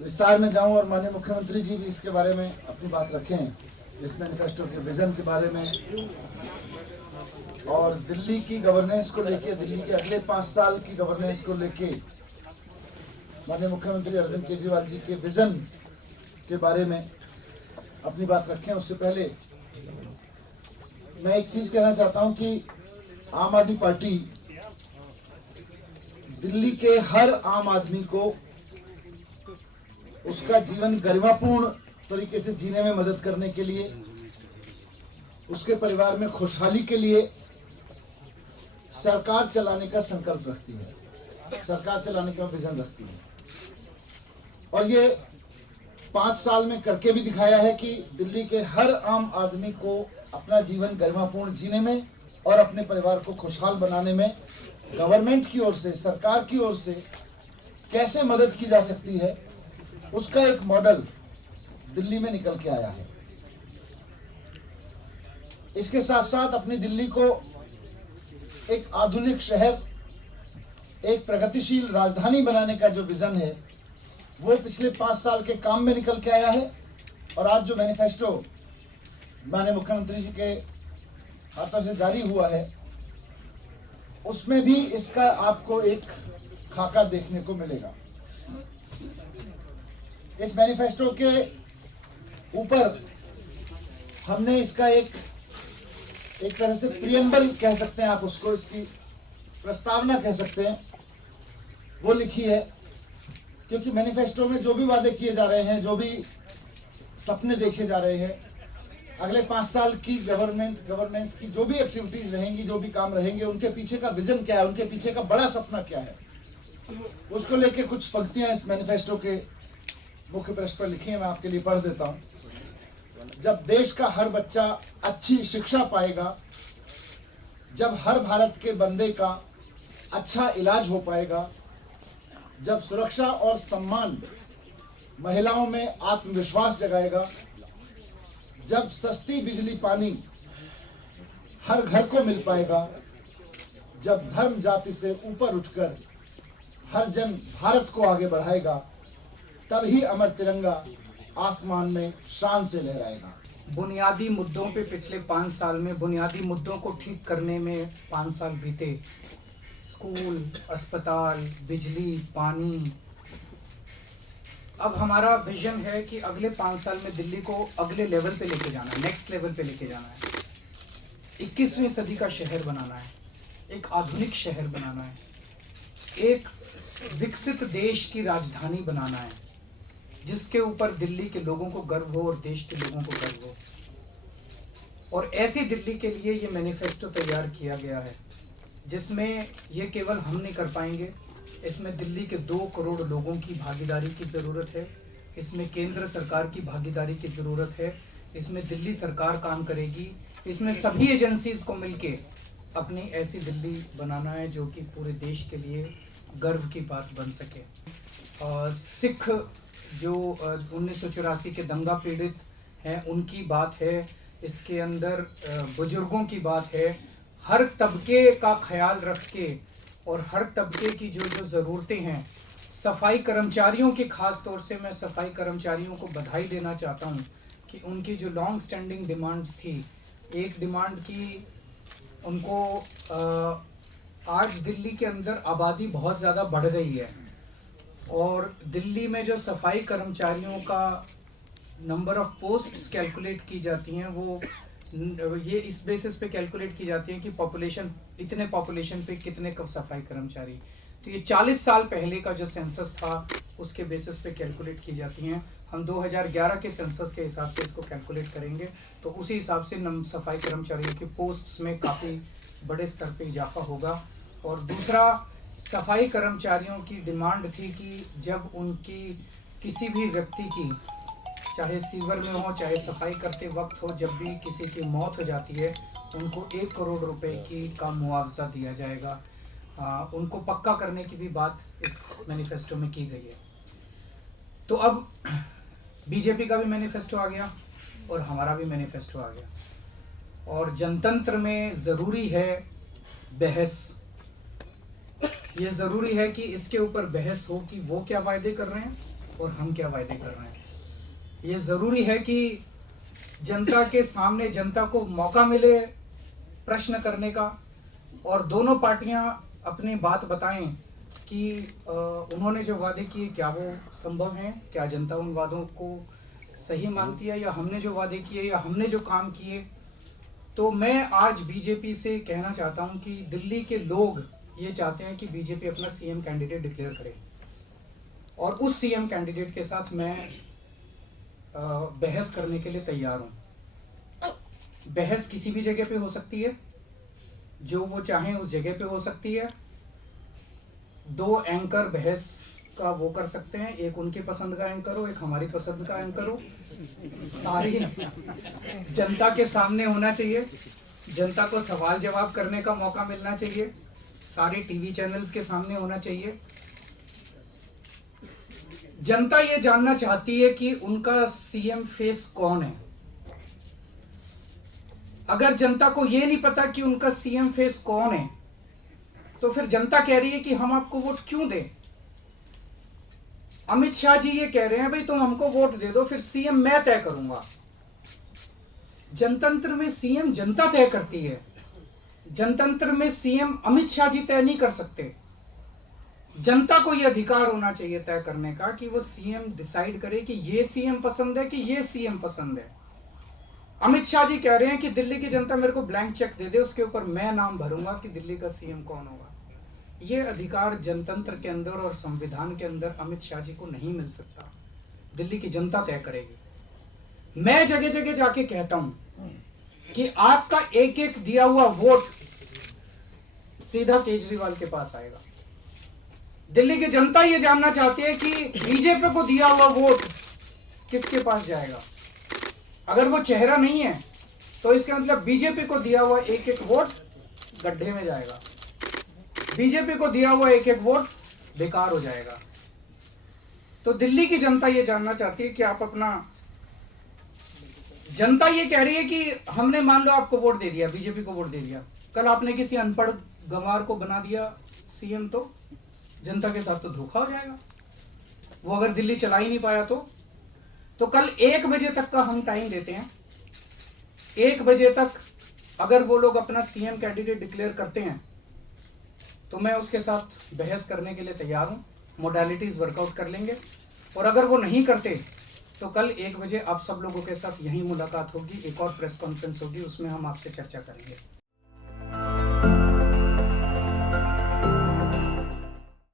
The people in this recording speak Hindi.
विस्तार में जाऊं और माननीय मुख्यमंत्री जी भी इसके बारे में अपनी बात रखें, इस मैनिफेस्टो के विजन के बारे में और दिल्ली की गवर्नेंस को लेके, दिल्ली के अगले 5 साल की गवर्नेंस को लेके माननीय मुख्यमंत्री अरविंद केजरीवाल जी के विजन के बारे में अपनी बात रखें। उससे पहले मैं एक चीज कहना चाहता हूं कि आम आदमी पार्टी दिल्ली के हर आम आदमी को उसका जीवन गरिमापूर्ण तरीके से जीने में मदद करने के लिए, उसके परिवार में खुशहाली के लिए सरकार चलाने का संकल्प रखती है, सरकार चलाने का विजन रखती है। और ये 5 साल में करके भी दिखाया है कि दिल्ली के हर आम आदमी को अपना जीवन गरिमापूर्ण जीने में और अपने परिवार को खुशहाल बनाने में गवर्नमेंट की ओर से, सरकार की ओर से कैसे मदद की जा सकती है, उसका एक मॉडल दिल्ली में निकल के आया है। इसके साथ साथ अपनी दिल्ली को एक आधुनिक शहर, एक प्रगतिशील राजधानी बनाने का जो विजन है वो पिछले 5 साल के काम में निकल के आया है। और आज जो मैनिफेस्टो माननीय मुख्यमंत्री जी के हाथों से जारी हुआ है उसमें भी इसका आपको एक खाका देखने को मिलेगा। इस मैनिफेस्टो के ऊपर हमने इसका एक तरह से प्रियम्बल कह सकते हैं आप उसको, इसकी प्रस्तावना कह सकते हैं, वो लिखी है। क्योंकि मैनिफेस्टो में जो भी वादे किए जा रहे हैं, जो भी सपने देखे जा रहे हैं, अगले 5 साल की गवर्नेंस की जो भी एक्टिविटीज रहेंगी, जो भी काम रहेंगे, उनके पीछे का विजन क्या है, उनके पीछे का बड़ा सपना क्या है, उसको लेके कुछ पंक्तियां इस मैनिफेस्टो के मुख्य पृष्ठ पर लिखी है। मैं आपके लिए पढ़ देता हूं। जब देश का हर बच्चा अच्छी शिक्षा पाएगा, जब हर भारत के बंदे का अच्छा इलाज हो पाएगा, जब सुरक्षा और सम्मान महिलाओं में आत्मविश्वास जगाएगा, जब सस्ती बिजली पानी हर घर को मिल पाएगा, जब धर्म जाति से ऊपर उठकर हर जन भारत को आगे बढ़ाएगा, तभी अमर तिरंगा आसमान में शान से लहराएगा। बुनियादी मुद्दों पे पिछले 5 साल में बुनियादी मुद्दों को ठीक करने में 5 साल बीते। स्कूल, अस्पताल, बिजली, पानी। अब हमारा विजन है कि अगले 5 साल में दिल्ली को अगले लेवल पे लेके जाना है, नेक्स्ट लेवल पे लेके जाना है। 21वीं सदी का शहर बनाना है, एक आधुनिक शहर बनाना है, एक विकसित देश की राजधानी बनाना है जिसके ऊपर दिल्ली के लोगों को गर्व हो और देश के लोगों को गर्व हो। और ऐसी दिल्ली के लिए ये मैनिफेस्टो तैयार किया गया है जिसमें ये केवल हम नहीं कर पाएंगे, इसमें दिल्ली के 2 करोड़ लोगों की भागीदारी की ज़रूरत है, इसमें केंद्र सरकार की भागीदारी की ज़रूरत है, इसमें दिल्ली सरकार काम करेगी, इसमें सभी एजेंसीज़ को मिलके अपनी ऐसी दिल्ली बनाना है जो कि पूरे देश के लिए गर्व की बात बन सके। सिख जो 1984 के दंगा पीड़ित हैं उनकी बात है, इसके अंदर बुजुर्गों की बात है। हर तबके का ख्याल रख के और हर तबके की जो ज़रूरतें हैं, सफाई कर्मचारियों की ख़ास तौर से मैं सफाई कर्मचारियों को बधाई देना चाहता हूं कि उनकी जो लॉन्ग स्टैंडिंग डिमांड्स थी, एक डिमांड की उनको आज दिल्ली के अंदर आबादी बहुत ज़्यादा बढ़ गई है और दिल्ली में जो सफाई कर्मचारियों का नंबर ऑफ पोस्ट्स कैलकुलेट की जाती हैं वो ये इस बेसिस पे कैलकुलेट की जाती हैं कि पॉपुलेशन, इतने पॉपुलेशन पे कितने कब सफाई कर्मचारी। तो ये 40 साल पहले का जो सेंसस था उसके बेसिस पे कैलकुलेट की जाती हैं। हम 2011 के सेंसस के हिसाब से इसको कैलकुलेट करेंगे तो उसी हिसाब से सफाई कर्मचारियों की पोस्ट्स में काफ़ी बड़े स्तर पे इजाफा होगा। और दूसरा, सफाई कर्मचारियों की डिमांड थी कि जब उनकी किसी भी व्यक्ति की, चाहे सीवर में हो चाहे सफाई करते वक्त हो, जब भी किसी की मौत हो जाती है उनको 1 करोड़ रुपए का मुआवजा दिया जाएगा। उनको पक्का करने की भी बात इस मैनिफेस्टो में की गई है। तो अब बीजेपी का भी मैनिफेस्टो आ गया और हमारा भी मैनिफेस्टो आ गया। और जनतंत्र में ज़रूरी है बहस, ये ज़रूरी है कि इसके ऊपर बहस हो कि वो क्या वायदे कर रहे हैं और हम क्या वायदे कर रहे हैं। ये ज़रूरी है कि जनता के सामने जनता को मौका मिले प्रश्न करने का, और दोनों पार्टियां अपनी बात बताएं कि उन्होंने जो वादे किए क्या वो संभव हैं, क्या जनता उन वादों को सही मानती है, या हमने जो वादे किए या हमने जो काम किए। तो मैं आज बीजेपी से कहना चाहता हूं कि दिल्ली के लोग ये चाहते हैं कि बीजेपी अपना सीएम कैंडिडेट डिक्लेयर करे, और उस सीएम कैंडिडेट के साथ मैं बहस करने के लिए तैयार हूं। बहस किसी भी जगह पे हो सकती है, जो वो चाहें उस जगह पे हो सकती है। दो एंकर बहस का वो कर सकते हैं, एक उनके पसंद का एंकर हो, एक हमारी पसंद का एंकर हो। सारी जनता के सामने होना चाहिए, जनता को सवाल जवाब करने का मौका मिलना चाहिए, सारे टीवी चैनल्स के सामने होना चाहिए। जनता ये जानना चाहती है कि उनका सीएम फेस कौन है। अगर जनता को ये नहीं पता कि उनका सीएम फेस कौन है, तो फिर जनता कह रही है कि हम आपको वोट क्यों दें। अमित शाह जी ये कह रहे हैं भाई तुम हमको वोट दे दो, फिर सीएम मैं तय करूंगा। जनतंत्र में सीएम जनता तय करती है, जनतंत्र में सीएम अमित शाह जी तय नहीं कर सकते। जनता को यह अधिकार होना चाहिए तय करने का कि वो सीएम डिसाइड करे कि ये सीएम पसंद है कि ये सीएम पसंद है। अमित शाह जी कह रहे हैं कि दिल्ली की जनता मेरे को ब्लैंक चेक दे दे, उसके ऊपर मैं नाम भरूंगा कि दिल्ली का सीएम कौन होगा। ये अधिकार जनतंत्र के अंदर और संविधान के अंदर अमित शाह जी को नहीं मिल सकता, दिल्ली की जनता तय करेगी। मैं जगह जगह जाके कहता हूं कि आपका एक एक दिया हुआ वोट सीधा केजरीवाल के पास आएगा। दिल्ली की जनता ये जानना चाहती है कि बीजेपी को दिया हुआ वोट किसके पास जाएगा। अगर वो चेहरा नहीं है तो इसका मतलब बीजेपी को दिया हुआ एक एक वोट गड्ढे में जाएगा, बीजेपी को दिया हुआ एक एक वोट बेकार हो जाएगा। तो दिल्ली की जनता ये जानना चाहती है कि आप अपना, जनता ये कह रही है कि हमने मान लो आपको वोट दे दिया, बीजेपी को वोट दे दिया, कल आपने किसी अनपढ़ गंवार को बना दिया सीएम, तो जनता के साथ तो धोखा हो जाएगा। वो अगर दिल्ली चला ही नहीं पाया तो कल 1 बजे तक का हम टाइम देते हैं। 1 बजे तक अगर वो लोग अपना सीएम कैंडिडेट डिक्लेयर करते हैं तो मैं उसके साथ बहस करने के लिए तैयार हूं, मोडालिटीज वर्कआउट कर लेंगे। और अगर वो नहीं करते तो कल 1 बजे आप सब लोगों के साथ यही मुलाकात होगी, एक और प्रेस कॉन्फ्रेंस होगी, उसमें हम आपसे चर्चा करेंगे।